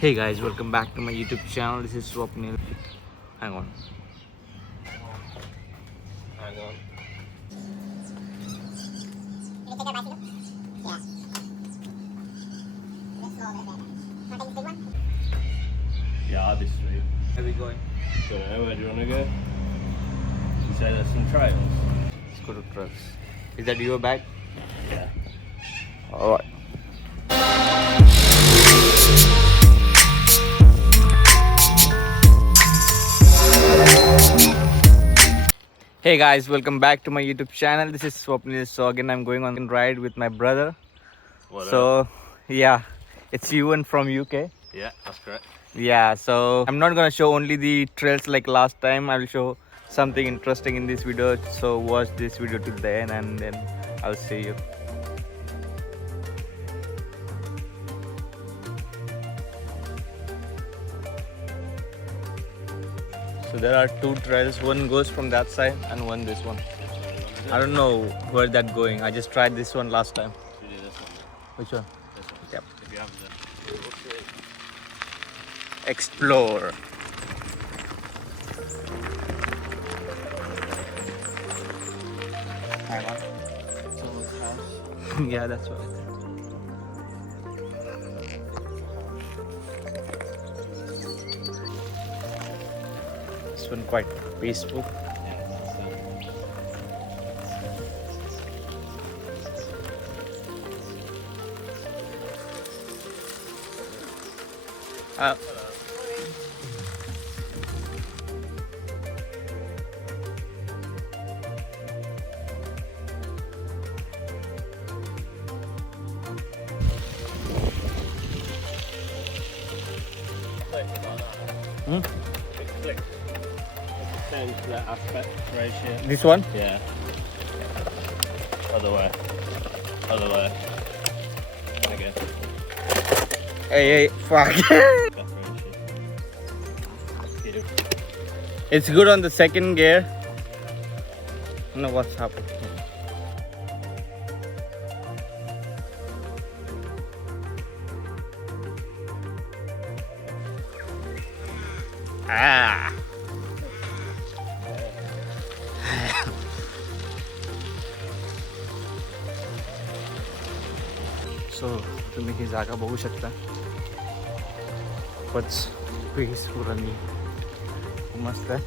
Hey guys, welcome back to my YouTube channel. This is Swapnil. Hang on. Hang on. Yeah, obviously. Where are we going? Don't know, where do you want to go? You say there's some trails. Let's go to trucks. Is that your bag? Yeah. Alright. Hey guys, welcome back to my YouTube channel. This is Swapnil. So again, I'm going on a ride with my brother. What So yeah, it's Ewan from UK. Yeah, that's correct. Yeah, so I'm not gonna show only the trails like last time. I will show something interesting in this video. So watch this video till the end and then I'll see you. So there are two trails. One goes from that side and one this one. I don't know where that going. I just tried this one last time. You do this one. Which one? This one. Yep. If you have the... Explore. Hang on. Someone's house. Yeah, that's right. This one quite peaceful. Yeah, that's it. Uh, Hmm? Click. Change the aspect ratio. This one? Yeah. Other way. Other way. And again. Hey, fuck. Aspect ratio. It's good on the second gear. I don't know what's happening. Ah. So तुम्ही ही जागा बघू शकता. खूपच peaceful आणि मस्त आहे.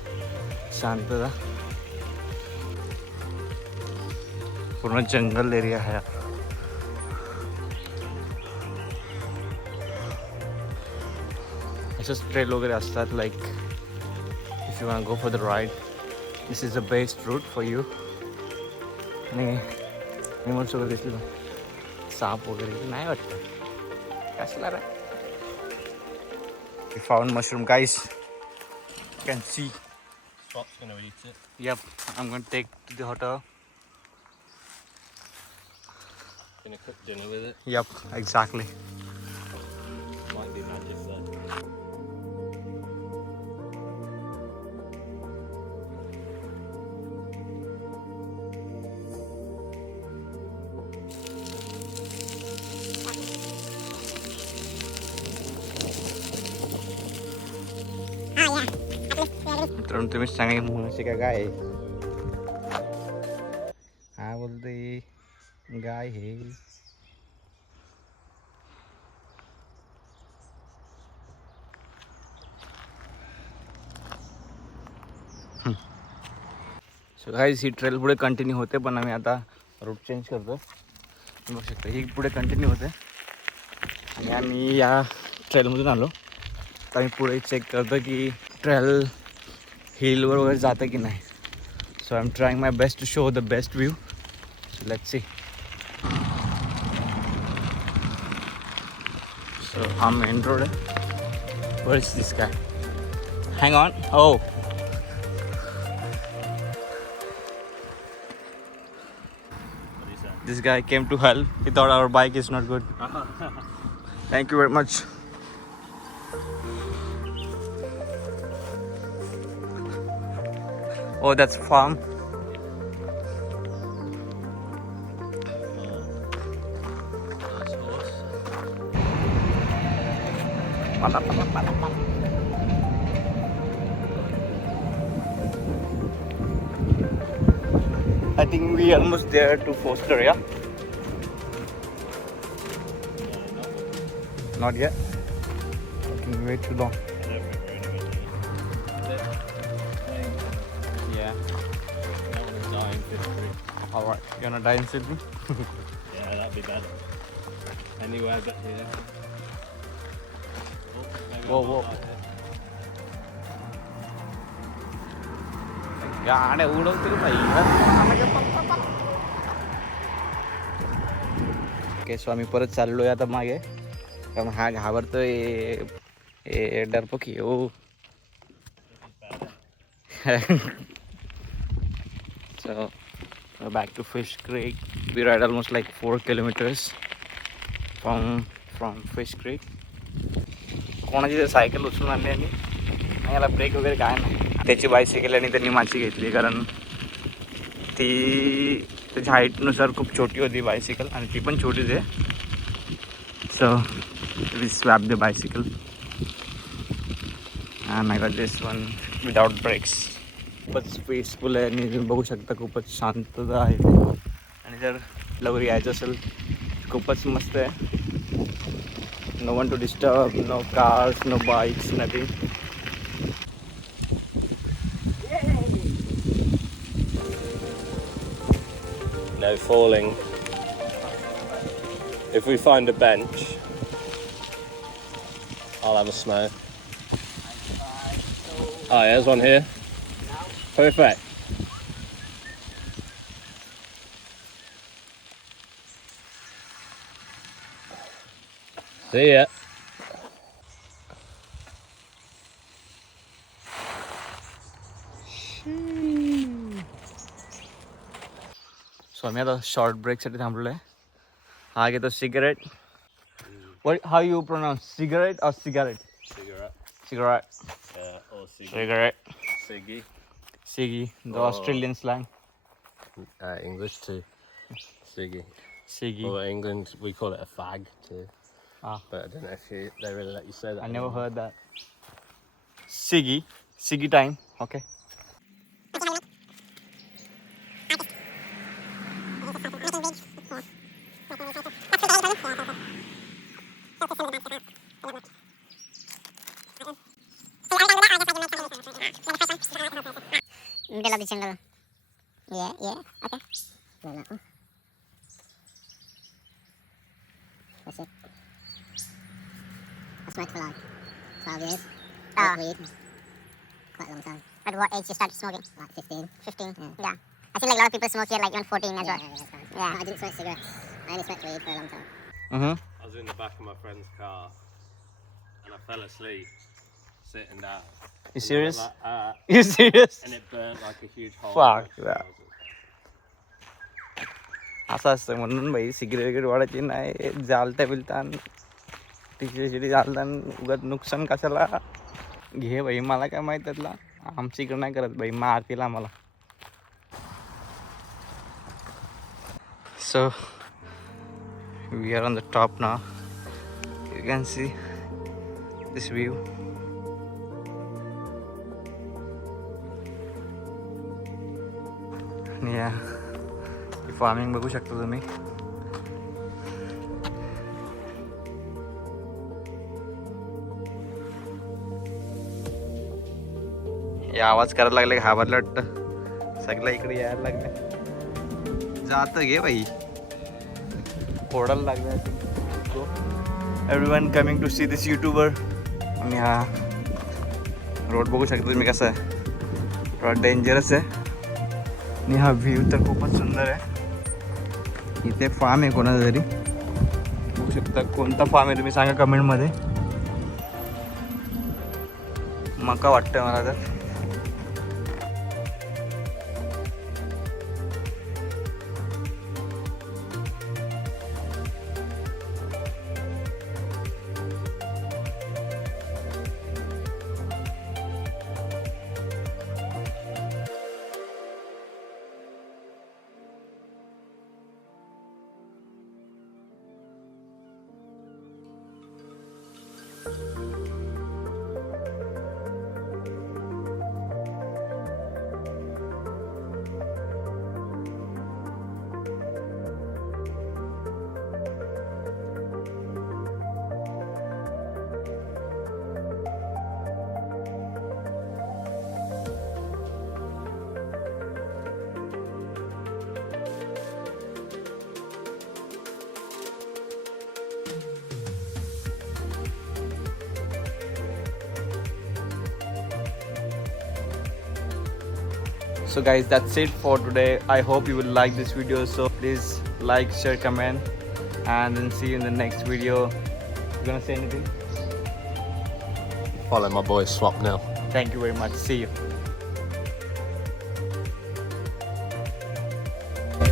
शांतता. पूर्ण जंगल एरिया आहे. असंच ट्रेल वगैरे असतात. Like if you want go for the ride this is the best route for you. आणि एनिमल्स वगैरे दिसले साप वगैरे नाही वाटतं. कसला रे. We found mushroom, guys. You can see. Spot's gonna eat it. Yep, I'm gonna take to the hotel. Gonna cook dinner with it. Yep, exactly. Might be magic though. मित्रांनो तुम्ही सांगा की म्हणायची का गाय आहे. हा बोलते गाय हे. सो गाईज ही trail पुढे continue होते पण आम्ही आता रूट चेंज करतो. बघू शकता ही पुढे कंटिन्यू होते आणि आम्ही या ट्रेलमधून आलो. तर आम्ही पुढे चेक करतो की ट्रेल हिलवर वगैरे जातं की नाही. So I am trying my best to show the best view. So let's see. So हा मेन रोड आहे. Where is this guy. Hang on. हो What is that? this guy came to help. He thought our bike is not good. Thank you very much. Oh, that's farm. Nice horse. I think we almost there to Foster, yeah? Not yet. Taking way too long. Yeah. Alright, you wanna die in Sydney? Yeah, that'd be better. Anywhere but here. Oh, maybe Whoa, I'm whoa. not like it. गाड्या उडवतील भाई. Okay, सो आम्ही परत चाललोय आता मागे, कारण हा घाबरतोय डरपोकी हो. So we're back to Fish Creek. We ride almost like 4 kilometers from Fish Creek. कोणाची तरी सायकल उचलून आणली आणि याला ब्रेक वगैरे काय नाही. त्याची बायसायकल आणि त्यांनी माझी घेतली, कारण ती त्याच्या हाईटनुसार खूप छोटी होती बायसायकल आणि ती पण छोटीच आहे. So we swap the bicycle and I got this one without brakes. खूपच पीसफुल आहे आणि तुम्ही बघू शकता खूपच शांतता आहे आणि जर लवकर यायचं असेल खूपच मस्त आहे. No one to disturb, no cars, no bikes, nothing. No falling. If we find a bench, I'll have a smoke. Oh, there's one here. Perfect. See ya. सो आम्ही आता शॉर्ट ब्रेकसाठी थांबलो आहे. हा घेतो cigarette. What, how you pronounce cigarette or cigarette? Cigarette. Cigarette. Yeah, or ciggy. Cigarette. Ciggy. Siggy, the Oh. Australian slang. English too. Ciggy. Siggy. Well, England we call it a fag too. Ah. But I don't know if they really let you say that. I never anymore. heard that. Siggy. Siggy time. Okay. Middle of the jungle. Yeah, okay. No, that one. That's it. I smoked for like 12 years. Smoked weed. Quite a long time. At what age you started smoking? Like 15. 15? Yeah. I see like a lot of people smoke here like even 14 as well. Yeah, that's fine. Yeah. No, I didn't smoke cigarettes. I only smoked weed for a long time. Mm-hmm. I was in the back of my friend's car and I fell asleep sitting down. You serious? Like, You serious? and it burnt like a huge hole. Fuck in my that. trousers. असं असतं म्हणून भाई cigarette वगैरे वाढायची नाही. जालत्या बिलतान तिची जालतान उगाच नुकसान कशाला घे भाई. मला काय माहित त्यातला. आमच्या इकडं नाही करत भाई, मारतील आम्हाला. So we are on the top now. You can see this view. Yeah, farming बघू शकता तुम्ही. या आवाज करायला लागले, घाबरलं वाटतं. सगळं इकडे यायला लागलं. जात घे भाई, ओढायला लागलं. Everyone coming to see this YouTuber. आणि हा रोड बघू शकता तुम्ही कसा आहे. थोडा डेंजरस आहे आणि हा व्ह्यू तर खूपच सुंदर आहे. इथे फार्म आहे कोणाचा तरी, बघू शकता. कोणता फार्म आहे तुम्ही सांगा कमेंटमध्ये. मका वाटतंय मला तर. So guys, that's it for today. I hope you will like this video. So please like, share, comment, and then see you in the next video. You gonna say anything? Follow my boy Swapnil. Thank you very much. See you.